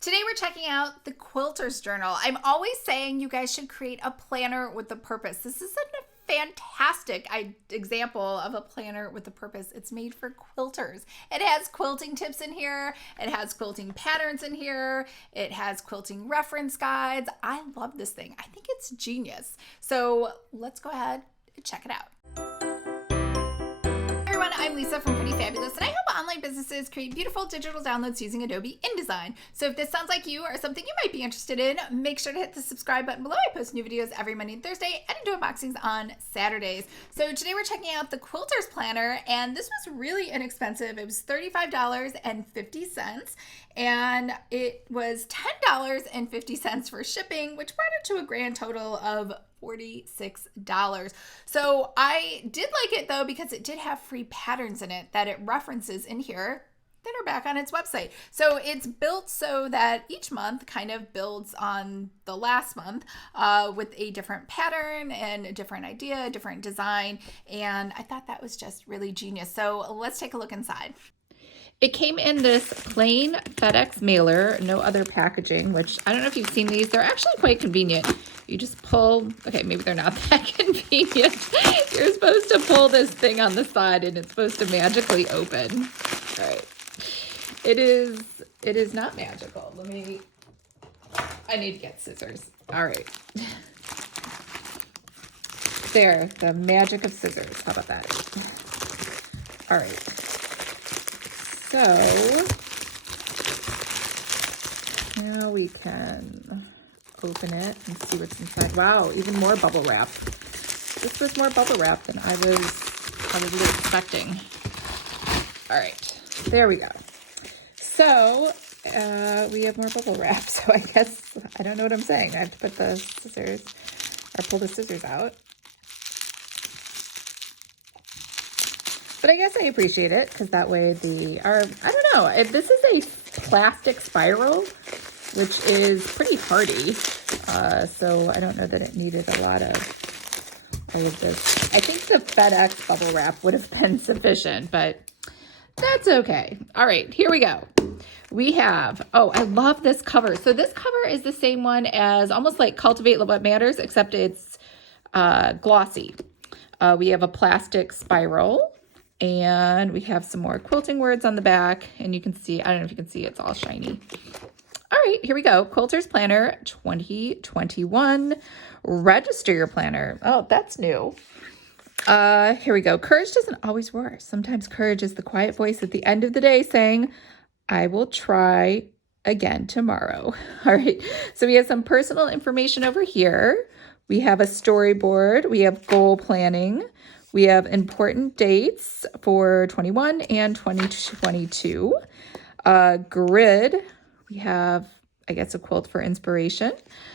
Today we're checking out the Quilters Journal. I'm always saying you guys should create a planner with a purpose. This is a fantastic example of a planner with a purpose. It's made for quilters. It has quilting tips in here. It has quilting patterns in here. It has quilting reference guides. I love this thing. I think it's genius. So let's go ahead and check it out. I'm Lisa from Pretty Fabulous, and I help online businesses create beautiful digital downloads using Adobe InDesign. So if this sounds like you or something you might be interested in, make sure to hit the subscribe button below. I post new videos every Monday and Thursday, and I do unboxings on Saturdays. So today we're checking out the Quilters Planner, and this was really inexpensive. It was $35.50, and it was $10.50 for shipping, which brought it to a grand total of $46. So I did like it though, because it did have free patterns in it that it references in here that are back on its website. So it's built so that each month kind of builds on the last month with a different pattern and a different idea, a different design. And I thought that was just really genius. So let's take a look inside. It came in this plain FedEx mailer, no other packaging, which I don't know if you've seen these. They're actually quite convenient. You just pull, okay, maybe they're not that convenient. You're supposed to pull this thing on the side and it's supposed to magically open. All right. It is not magical. I need to get scissors. All right. There, the magic of scissors. How about that? All right. So now we can open it and see what's inside. Wow, even more bubble wrap. This was more bubble wrap than I was probably expecting. All right, there we go. So we have more bubble wrap. So I guess, I don't know what I'm saying. I have to put the scissors, or pull the scissors out. But I guess I appreciate it, because that way I don't know, if this is a plastic spiral, which is pretty hardy, so I don't know that it needed a lot of all of this. I think the FedEx bubble wrap would have been sufficient, but that's okay. All right, here we go. We have, oh, I love this cover. So this cover is the same one as almost like Cultivate Love What Matters, except it's glossy. We have a plastic spiral. And we have some more quilting words on the back, and you can see, I don't know if you can see, it's all shiny. All right, here we go. Quilters Planner 2021. Register your planner. Oh, that's new. Here we go. Courage doesn't always roar. Sometimes courage is the quiet voice at the end of the day saying, I will try again tomorrow. All right, so we have some personal information over here. We have a storyboard. We have goal planning. We have important dates for 21 and 2022. Grid, we have, I guess, a quilt for inspiration.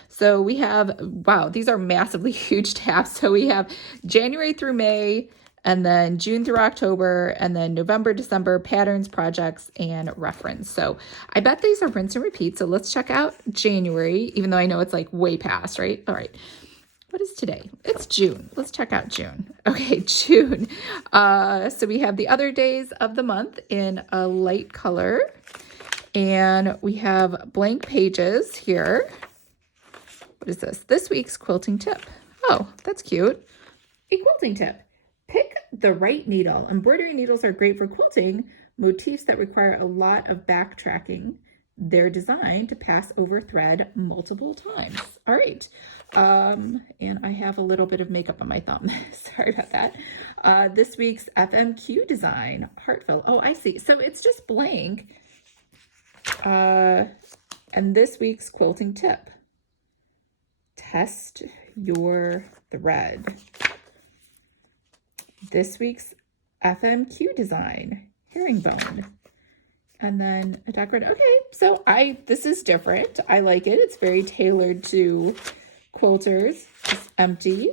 So we have, wow, these are massively huge tabs. So we have January through May, and then June through October, and then November, December, patterns, projects, and reference. So I bet these are rinse and repeat. So let's check out January, even though I know it's like way past, right? All right. What is today? It's June. Let's check out June. Okay, June. So we have the other days of the month in a light color. And we have blank pages here. What is this? This week's quilting tip. Oh, that's cute. A quilting tip. Pick the right needle. Embroidery needles are great for quilting motifs that require a lot of backtracking. They're designed to pass over thread multiple times. All right. And I have a little bit of makeup on my thumb. Sorry about that. This week's FMQ design, heartfelt. Oh, I see. So it's just blank. And this week's quilting tip. Test your thread. This week's FMQ design, herringbone. And then a decorative. Okay, so this is different. I like it. It's very tailored to quilters. It's empty.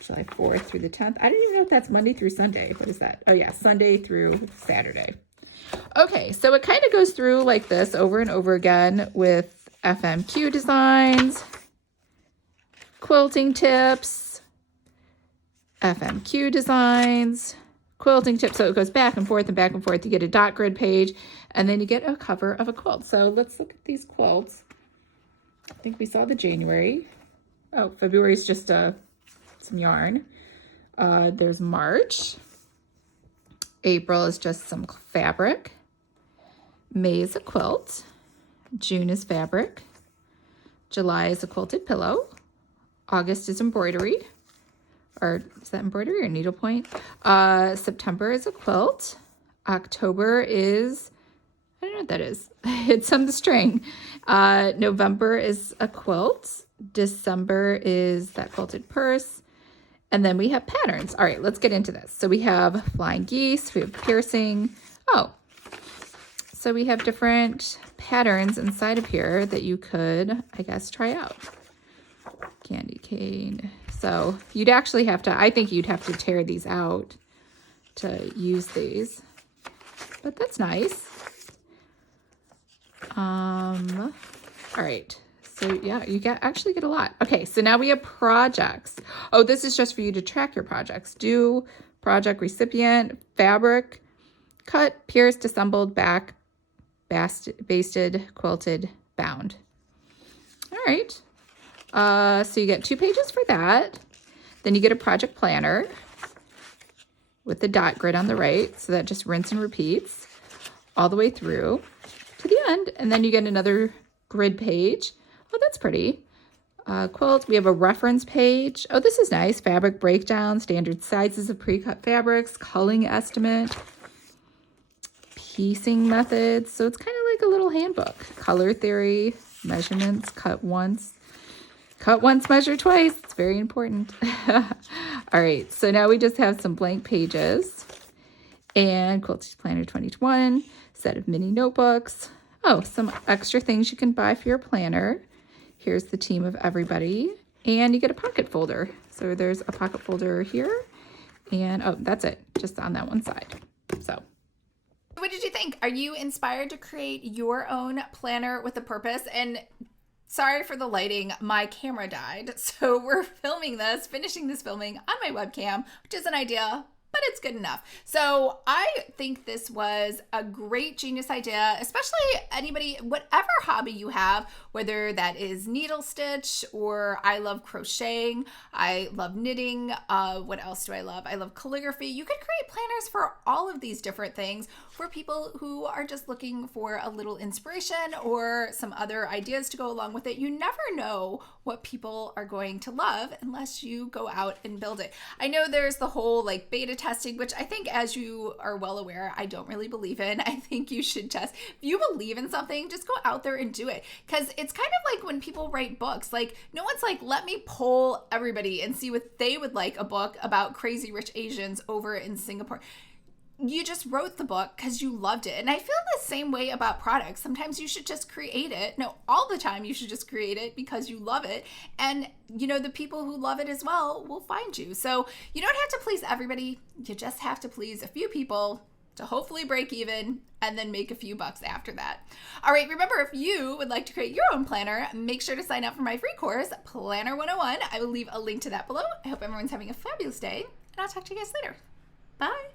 July 4th through the 10th. I don't even know if that's Monday through Sunday. What is that? Oh yeah, Sunday through Saturday. Okay, so it kind of goes through like this over and over again with FMQ designs, quilting tips, FMQ designs, quilting tip. So it goes back and forth and back and forth. You get a dot grid page, and then you get a cover of a quilt. So let's look at these quilts. I think we saw the January. Oh, February is just some yarn. There's March. April is just some fabric. May is a quilt. June is fabric. July is a quilted pillow. August is embroidery. Or is that embroidery or needlepoint? September is a quilt. October is, I don't know what that is. It's on the string. November is a quilt. December is that quilted purse. And then we have patterns. All right, let's get into this. So we have flying geese, we have piercing. Oh, so we have different patterns inside of here that you could, I guess, try out. Candy cane. So you'd actually have to, I think you'd have to tear these out to use these, but that's nice. All right. So yeah, you actually get a lot. Okay, so now we have projects. Oh, this is just for you to track your projects. Do, project, recipient, fabric, cut, pierced, assembled, back, basted, quilted, bound. All right. So you get 2 pages for that. Then you get a project planner with the dot grid on the right. So that just rinse and repeats all the way through to the end. And then you get another grid page. Oh, that's pretty. Quilt, we have a reference page. Oh, this is nice. Fabric breakdown, standard sizes of pre-cut fabrics, culling estimate, piecing methods. So it's kind of like a little handbook. Color theory, measurements, cut once, measure twice. It's very important. All right, so now we just have some blank pages and Quilting Planner 2021, set of mini notebooks. Oh, some extra things you can buy for your planner. Here's the team of everybody. And you get a pocket folder. So there's a pocket folder here. And oh, that's it, just on that one side. So what did you think? Are you inspired to create your own planner with a purpose? And sorry for the lighting, my camera died. So we're finishing this filming on my webcam, which is an idea, but it's good enough. So I think this was a great genius idea, especially anybody, whatever hobby you have, whether that is needle stitch or I love crocheting, I love knitting. What else do I love? I love calligraphy. You could create planners for all of these different things for people who are just looking for a little inspiration or some other ideas to go along with it. You never know what people are going to love unless you go out and build it. I know there's the whole like beta testing, which I think, as you are well aware, I don't really believe in. I think you should just, if you believe in something, just go out there and do it. Because it's kind of like when people write books, like no one's like, let me poll everybody and see what they would like a book about crazy rich Asians over in Singapore. You just wrote the book because you loved it. And I feel the same way about products. Sometimes you should just create it. No, all the time you should just create it because you love it. And, you know, the people who love it as well will find you. So you don't have to please everybody. You just have to please a few people to hopefully break even and then make a few bucks after that. All right, remember, if you would like to create your own planner, make sure to sign up for my free course, Planner 101. I will leave a link to that below. I hope everyone's having a fabulous day, and I'll talk to you guys later. Bye.